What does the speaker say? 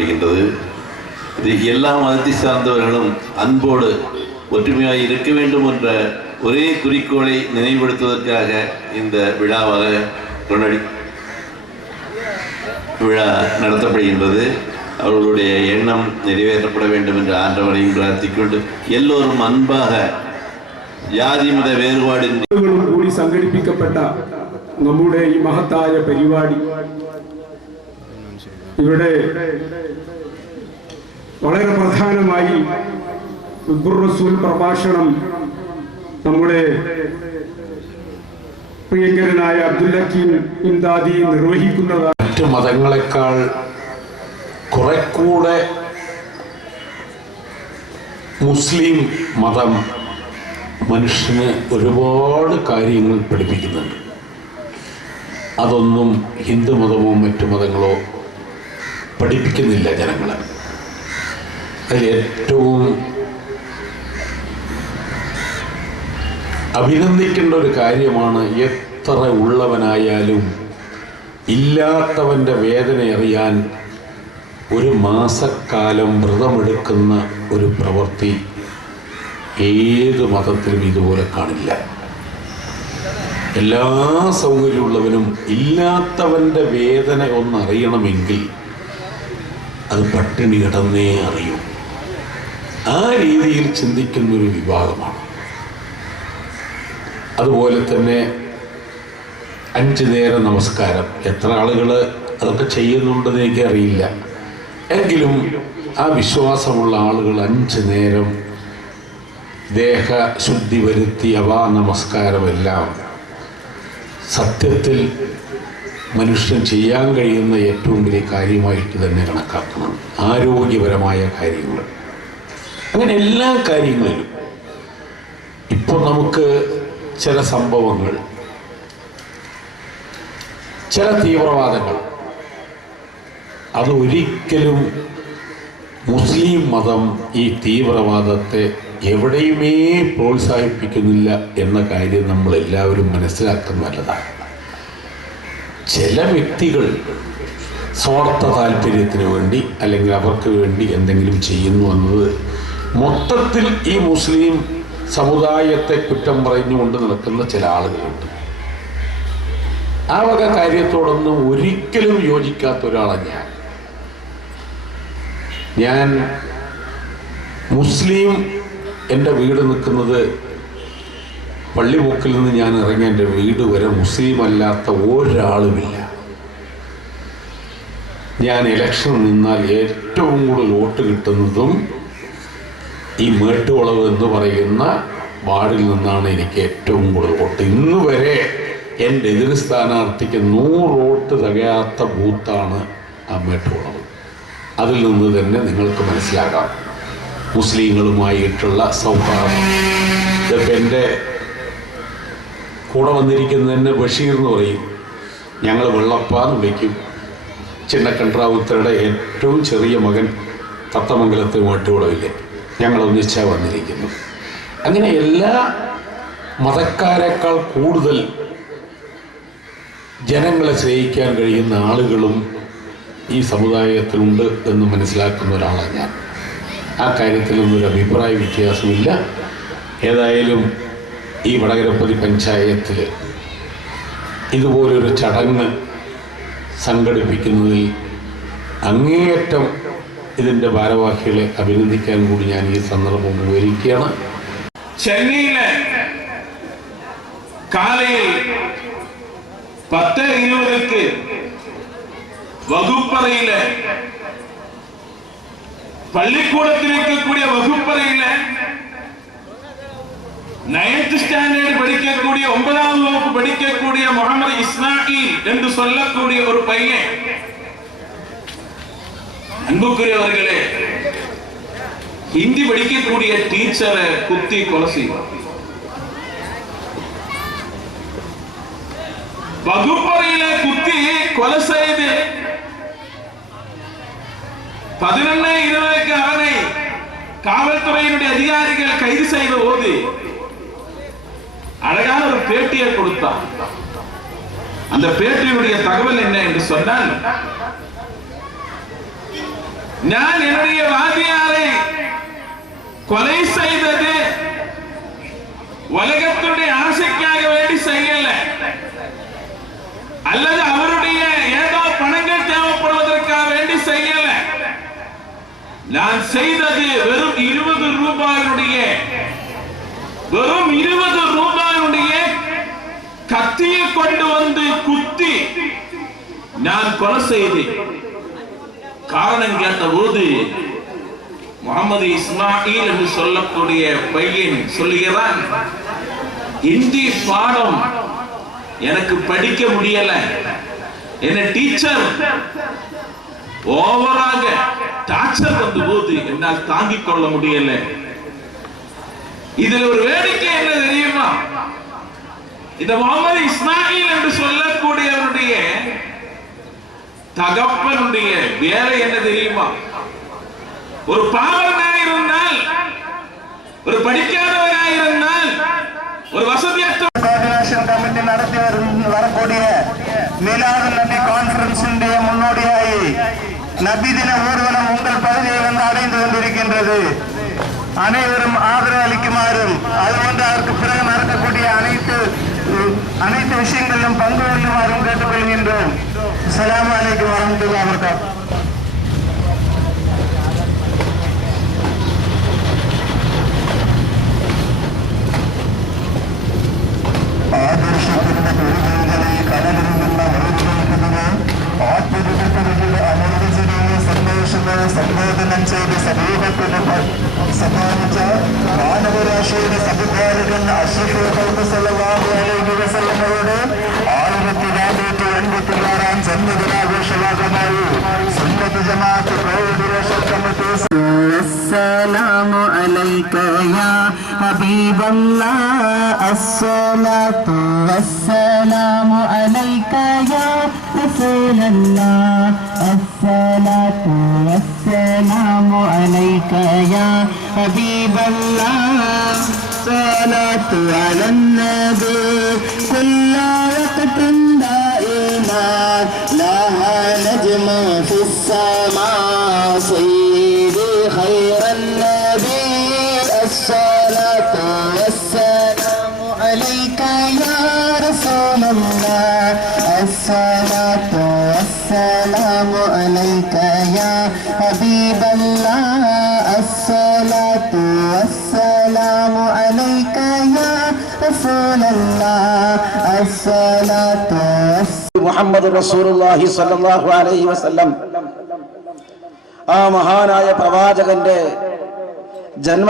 நடத்தப்படுகின்றது. இது எல்லா மதத்தை சார்ந்தவர்களும் அன்போடு ஒற்றுமையாக இருக்க வேண்டும் என்ற ஒரே குறிக்கோளை நினைவுபடுத்துவதற்காக இந்த விழா நடத்தப்படுகின்றது. அவர்களுடைய எண்ணம் நிறைவேற்றப்பட வேண்டும் என்ற ஆண்டவரையும் பிரார்த்திக்கொண்டு எல்லோரும் அன்பாக ജാതി മത വേർപാട് കൂടി സംഘടിപ്പിക്കപ്പെട്ട നമ്മുടെ ഈ മഹത്തായ പരിപാടി ഇവിടെ വളരെ പ്രധാനമായി റസൂൽ പ്രഭാഷണം നമ്മുടെ പ്രിയങ്കരനായ അബ്ദുൽ ഹക്കീം ഇംദാദി നിർവഹിക്കുന്നതാണ്. മറ്റ് മതങ്ങളെക്കാൾ കുറെ കൂടെ മുസ്ലിം മതം മനുഷ്യന് ഒരുപാട് കാര്യങ്ങൾ പഠിപ്പിക്കുന്നുണ്ട്. അതൊന്നും ഹിന്ദു മതമോ മറ്റു മതങ്ങളോ പഠിപ്പിക്കുന്നില്ല ജനങ്ങളെ. അതിൽ ഏറ്റവും അഭിനന്ദിക്കേണ്ട ഒരു കാര്യമാണ് എത്ര ഉള്ളവനായാലും ഇല്ലാത്തവൻ്റെ വേദന അറിയാൻ ഒരു മാസക്കാലം വ്രതമെടുക്കുന്ന ഒരു പ്രവൃത്തി ഏത് മതത്തിലും ഇതുപോലെ കാണില്ല. എല്ലാ സൗകര്യമുള്ളവനും ഇല്ലാത്തവൻ്റെ വേദന ഒന്നറിയണമെങ്കിൽ അത് പട്ടിണി കിടന്നേ അറിയൂ. ആ രീതിയിൽ ചിന്തിക്കുന്നൊരു വിഭാഗമാണ്. അതുപോലെ തന്നെ 5 നേരം നമസ്കാരം എത്ര ആളുകൾ അതൊക്കെ ചെയ്യുന്നുണ്ടെന്ന് എനിക്കറിയില്ല. എങ്കിലും ആ വിശ്വാസമുള്ള ആളുകൾ 5 നേരം ദേഹശുദ്ധി വരുത്തിയവ നമസ്കാരമെല്ലാം സത്യത്തിൽ മനുഷ്യൻ ചെയ്യാൻ കഴിയുന്ന ഏറ്റവും വലിയ കാര്യമായിട്ട് തന്നെ കണക്കാക്കണം. ആരോഗ്യപരമായ കാര്യങ്ങൾ, അങ്ങനെ എല്ലാ കാര്യങ്ങളിലും. ഇപ്പോൾ നമുക്ക് ചില സംഭവങ്ങൾ, ചില തീവ്രവാദങ്ങൾ, അതൊരിക്കലും മുസ്ലിം മതം ഈ തീവ്രവാദത്തെ എവിടെയുമേ പ്രോത്സാഹിപ്പിക്കുന്നില്ല എന്ന കാര്യം നമ്മളെല്ലാവരും മനസ്സിലാക്കുന്നത് നല്ലതാണ്. ചില വ്യക്തികൾ സ്വാർത്ഥ താല്പര്യത്തിന് വേണ്ടി അല്ലെങ്കിൽ അവർക്ക് വേണ്ടി എന്തെങ്കിലും ചെയ്യുന്നു എന്നത് മൊത്തത്തിൽ ഈ മുസ്ലിം സമുദായത്തെ കുറ്റം പറഞ്ഞുകൊണ്ട് നടക്കുന്ന ചില ആളുകളുണ്ട്. ആ വക കാര്യത്തോടൊന്നും ഒരിക്കലും യോജിക്കാത്ത ഒരാളാണ് ഞാൻ. മുസ്ലിം എൻ്റെ വീട് നിൽക്കുന്നത് പള്ളിമുക്കിൽ നിന്ന് ഞാൻ ഇറങ്ങി എൻ്റെ വീട് വരെ മുസ്ലിം അല്ലാത്ത ഒരാളുമില്ല. ഞാൻ ഇലക്ഷൻ നിന്നാൽ ഏറ്റവും കൂടുതൽ വോട്ട് കിട്ടുന്നതും ഈ മേട്ടുവളവ് എന്ന് പറയുന്ന വാർഡിൽ നിന്നാണ് എനിക്ക് ഏറ്റവും കൂടുതൽ വോട്ട്. ഇന്ന് വരെ എൻ്റെ എതിർ സ്ഥാനാർത്ഥിക്ക് 100 വോട്ട് തികയാത്ത ബൂത്താണ് ആ മേട്ടുവളവ്. അതിൽ നിന്ന് തന്നെ നിങ്ങൾക്ക് മനസ്സിലാകാം മുസ്ലിങ്ങളുമായിട്ടുള്ള സൗഹാർദ്ദം. ഇതൊക്കെ എൻ്റെ കൂടെ വന്നിരിക്കുന്നതന്നെ ബഷീർ എന്ന് പറയും. ഞങ്ങൾ വെള്ളപ്പാന്ന് വിളിക്കും. ചിന്നക്കണ്ട്രാവുത്തരുടെ ഏറ്റവും ചെറിയ മകൻ തത്തമംഗലത്ത് മേട്ടുവളവില്ലേ, ഞങ്ങൾ ഒന്നിച്ചാ വന്നിരിക്കുന്നു. അങ്ങനെ എല്ലാ മതക്കാരേക്കാൾ കൂടുതൽ ജനങ്ങളെ സ്നേഹിക്കാൻ കഴിയുന്ന ആളുകളും ഈ സമുദായത്തിലുണ്ട് എന്ന് മനസ്സിലാക്കുന്ന ഒരാളാണ് ഞാൻ. ആ കാര്യത്തിലൊന്നൊരു അഭിപ്രായ വ്യത്യാസമില്ല. ഏതായാലും ഈ വടകരപ്പതി പഞ്ചായത്തിൽ ഇതുപോലൊരു ചടങ്ങ് സംഘടിപ്പിക്കുന്നതിൽ അങ്ങേയറ്റം ഇതിൻ്റെ ഭാരവാഹികളെ അഭിനന്ദിക്കാൻ കൂടി ഞാൻ ഈ സന്ദർഭം ഉപകരിക്കുകയാണ്. ചെന്നൈയിലെ കാലയിൽ 10:20 വകുപ്പറയിലെ പള്ളിക്കൂടത്തിലേക്ക് കൂടിയ വകുപ്പറയിലെ 9th സ്റ്റാൻഡേർഡ് പഠിക്കக்கூடிய 9ஆம் வகுப்பு படிக்கக்கூடிய முகமது இஸ்மாயில் என்று சொல்லக்கூடிய ஒரு பையன், அன்புக்குரியவர்களே, ஹிந்தி படிக்கக்கூடிய டீச்சரை குத்தி கொலை செய்வார். வகுப்பறையில குத்தி கொலை செய்து 11:20 அவனை காவல்துறையினுடைய அதிகாரிகள் கைது செய்த போது அழகான ஒரு பேட்டியை கொடுத்தான். அந்த பேட்டியுடைய தகவல் என்ன என்று சொன்னால், நான் என்னுடைய வாதியாரை கொலை செய்தது உலகத்துடைய ஆசைக்காக வேண்டி செய்யல, அல்லது அவருடைய ஏதோ பணங்கள் தேவைப்படுவதற்காக வேண்டி செய்யல. நான் செய்தது வெறும் 20 ரூபாயுடைய கத்தியை கொண்டு வந்து குத்தி நான் கொலை செய்தேன். காரணம் கேட்ட போது முகமது இஸ்மாயில் என்று சொல்லக்கூடிய பையன் சொல்லுகிறான், இந்தி பாடம் எனக்கு படிக்க முடியல, என்ன டீச்சர் ஓவராக டார்ச்சர் வந்த போது என்னால் தாங்கிக் கொள்ள முடியல. இதுல ஒரு வேடிக்கை என்ன தெரியுமா? இந்த முகமது இஸ்மாயில் என்று சொல்லக்கூடியவருடைய தகப்பனுடைய வேலை என்ன தெரியுமா? ஒரு பாவனாயிருந்தால், ஒரு படிக்காதவராயிருந்தால், ஒரு வசதியற்ற കോർഡിനേഷൻ കമ്മിറ്റി നടത്തി വരக்கூடிய മിലാദ് നബി കോൺഫറൻസിന്റെ മുന്നോടിയായി നബിദിന ஊர்வலம் உங்கள் பகுதியை வந்து அடைந்து கொண்டிருக்கின்றது. அனைவரும் ஆதரவு அளிக்குமாறும் அதுபோன்று அதற்கு பிறகு நடக்கக்கூடிய அனைத்து விஷயங்களிலும் பங்கு கொள்ளுமாறும் கேட்டுக்கொள்கின்றோம். அஸ்ஸலாமு அலைக்கும் வரஹ்மத்துல்லாஹி வபரகாத்துஹு. ആദർശത്തിന്റെ പെരുമകളെ കടലിരുന്ന മറുപടിക്കുന്നത് ആത്മവികൃതരുടെ അനർവചനീയ സന്ദേശങ്ങളെ സംബോധനം ചെയ്ത് സമൂഹത്തിന് സമ്മാനിച്ച മാനവരാശിയുടെ സംവിധായകൻ അഷ്റഫുൽ ഖൽഖ് സല്ലല്ലാഹു അലൈഹി വസല്ലമയുടെ 1486-ാം ജന്മദിനാഘോഷഭാഗമായി സുന്നത്ത് ജമാഅത്ത് കോർഡിനേഷൻ കമ്മിറ്റി. അസ്സലാമു അലൈക യാ ഹബീബല്ലാഹ്, അസ്സലാത്തു വസ്സലാമു അലൈക യാ റസൂലല്ലാഹ്, അസ്സലാത്തു വസ്സലാമു അലൈക യാ ഹബീബല്ലാഹ്, الصلاة على النبي كل وقت دائما لها نجم في السماء سيدي خير النبي. الصلاة والسلام عليك يا رسول الله، الصلاة والسلام عليك يا حبيب الله، الصلاة والسلام عليك يا رسول الله، الصلاة മുഹമ്മദ് റസൂലുള്ളാഹി സ്വല്ലല്ലാഹു അലൈഹി വസല്ലം ആ മഹാനായ പ്രവാചകന്റെ ജന്മ